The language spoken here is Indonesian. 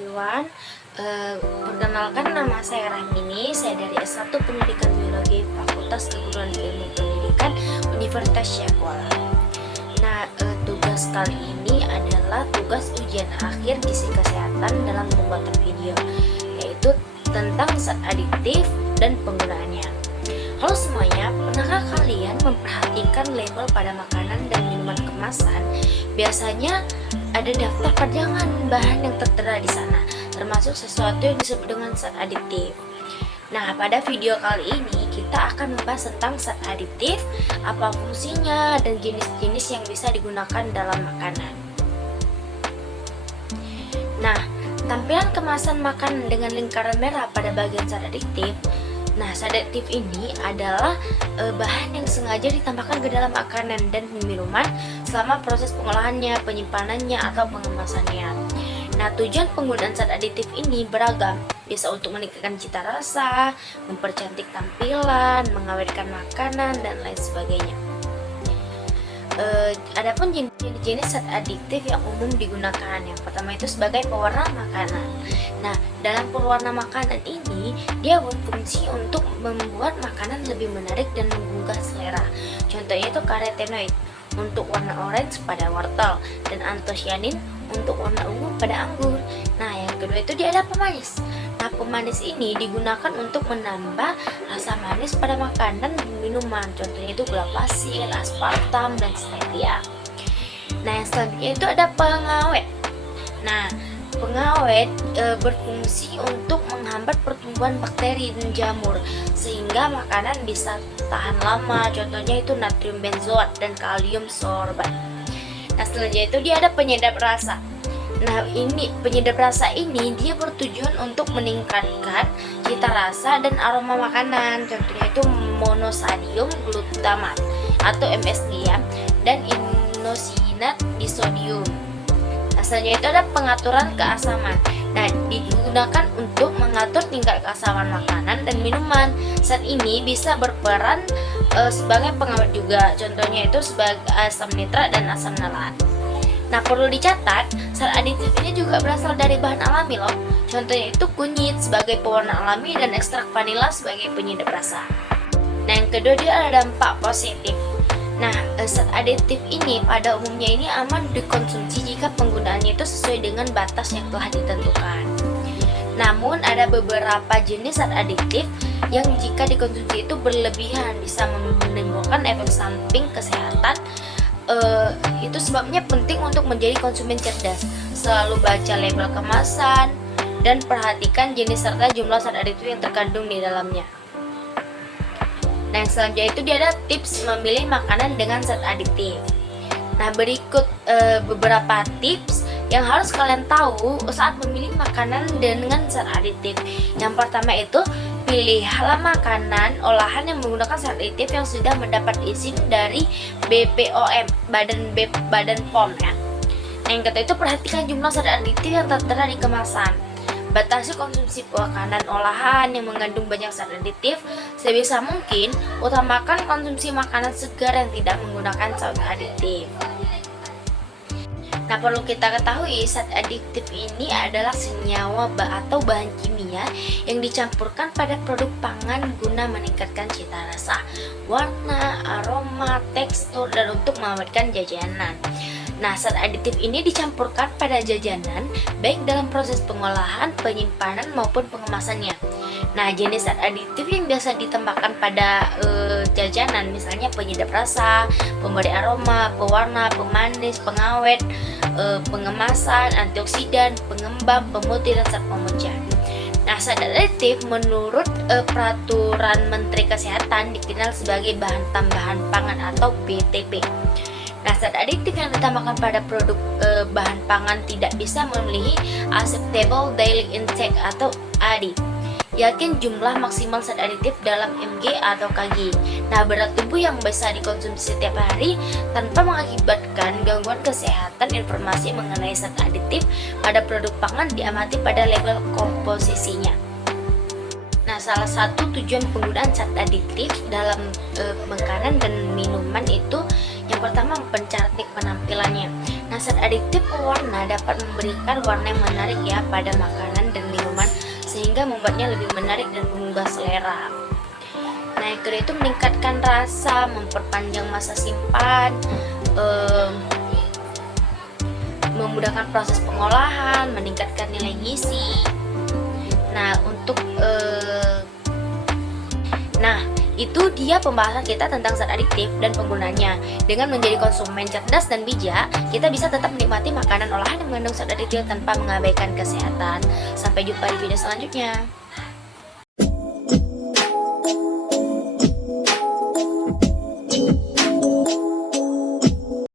everyone. Perkenalkan, nama saya Rahmini. Saya dari S1 Pendidikan Biologi Fakultas Keguruan Ilmu Pendidikan Universitas Syakuala. Nah, tugas kali ini adalah tugas ujian akhir gizi kesehatan dalam pembuatan video, yaitu tentang zat adiktif dan penggunaannya. Halo semuanya, pernahkah kalian memperhatikan label pada makanan dan minuman kemasan? Biasanya ada daftar panjangan bahan yang tertera di sana, termasuk sesuatu yang disebut dengan zat adiktif. Nah, pada video kali ini kita akan membahas tentang zat adiktif, apa fungsinya, dan jenis-jenis yang bisa digunakan dalam makanan. Nah, tampilan kemasan makanan dengan lingkaran merah pada bagian zat adiktif. Nah, zat adiktif ini adalah bahan yang sengaja ditambahkan ke dalam makanan dan minuman selama proses pengolahannya, penyimpanannya, atau pengemasannya. Nah, tujuan penggunaan zat adiktif ini beragam, bisa untuk meningkatkan cita rasa, mempercantik tampilan, mengawetkan makanan, dan lain sebagainya. Adapun jenis-jenis zat adiktif yang umum digunakan, yang pertama itu sebagai pewarna makanan. Nah, dalam pewarna makanan ini dia berfungsi untuk membuat makanan lebih menarik dan menggugah selera. Contohnya itu karotenoid untuk warna orange pada wortel dan antosianin untuk warna ungu pada anggur. Nah, yang kedua itu dia ada pemanis. Nah, pemanis ini digunakan untuk menambah rasa manis pada makanan dan minuman. Contohnya itu gula pasir, aspartam, dan stevia. Nah, yang selanjutnya itu ada pengawet. Nah, pengawet berfungsi untuk menghambat pertumbuhan bakteri dan jamur sehingga makanan bisa tahan lama. Contohnya itu natrium benzoat dan kalium sorbat. Nah, selanjutnya itu dia ada penyedap rasa. Nah, ini penyedap rasa ini dia bertujuan untuk meningkatkan cita rasa dan aroma makanan. Contohnya itu monosodium glutamat atau MSG ya, dan inosinat disodium. Nah, selanjutnya itu ada pengaturan keasaman. Nah, digunakan untuk mengatur tingkat keasaman makanan dan minuman. Zat ini bisa berperan sebagai pengawet juga. Contohnya itu sebagai asam nitrat dan asam nalat. Nah, perlu dicatat, zat adiktif ini juga berasal dari bahan alami loh. Contohnya itu kunyit sebagai pewarna alami dan ekstrak vanila sebagai penyedap rasa. Nah, yang kedua dia ada dampak positif. Nah, zat adiktif ini pada umumnya ini aman dikonsumsi jika penggunaannya itu sesuai dengan batas yang telah ditentukan. Namun ada beberapa jenis zat adiktif yang jika dikonsumsi itu berlebihan bisa menimbulkan efek samping kesehatan. Itu sebabnya penting untuk menjadi konsumen cerdas. Selalu baca label kemasan dan perhatikan jenis serta jumlah zat adiktif yang terkandung di dalamnya. Nah, yang selanjutnya itu dia ada tips memilih makanan dengan zat adiktif. Nah, berikut beberapa tips yang harus kalian tahu saat memilih makanan dengan zat adiktif. Yang pertama itu pilihlah makanan olahan yang menggunakan zat adiktif yang sudah mendapat izin dari BPOM, Badan POM ya. Yang ketiga itu perhatikan jumlah zat adiktif yang tertera di kemasan. Batasi konsumsi makanan olahan yang mengandung banyak zat adiktif. Sebisa mungkin utamakan konsumsi makanan segar yang tidak menggunakan zat adiktif. Nah, perlu kita ketahui zat adiktif ini adalah senyawa atau bahan kimia yang dicampurkan pada produk pangan guna meningkatkan cita rasa, warna, aroma, tekstur, dan untuk mengawetkan jajanan. Nah, zat adiktif ini dicampurkan pada jajanan baik dalam proses pengolahan, penyimpanan, maupun pengemasannya. Nah, jenis zat adiktif yang biasa ditambahkan pada jajanan misalnya penyedap rasa, pemberi aroma, pewarna, pemanis, pengawet, pengemasan, antioksidan, pengembang, pemutih, dan zat pemecah. Nah, zat adiktif menurut peraturan Menteri Kesehatan dikenal sebagai bahan tambahan pangan atau BTP. Nah, zat adiktif yang ditambahkan pada produk bahan pangan tidak bisa memenuhi acceptable daily intake atau ADI. Yakin jumlah maksimal zat adiktif dalam mg atau kg. Nah, berat tubuh yang bisa dikonsumsi setiap hari tanpa mengakibatkan gangguan kesehatan. Informasi mengenai zat adiktif pada produk pangan diamati pada label komposisinya. Nah, salah satu tujuan penggunaan zat adiktif dalam makanan dan minuman itu yang pertama mempercantik penampilannya. Nah, zat adiktif pewarna dapat memberikan warna yang menarik ya pada makanan dan minuman sehingga membuatnya lebih menarik dan menggugah selera. Nah, yang kedua itu meningkatkan rasa, memperpanjang masa simpan, memudahkan proses pengolahan, meningkatkan nilai gizi. Nah, itu dia pembahasan kita tentang zat adiktif dan penggunanya. Dengan menjadi konsumen cerdas dan bijak, kita bisa tetap menikmati makanan olahan yang mengandung zat adiktif tanpa mengabaikan kesehatan. Sampai jumpa di video selanjutnya.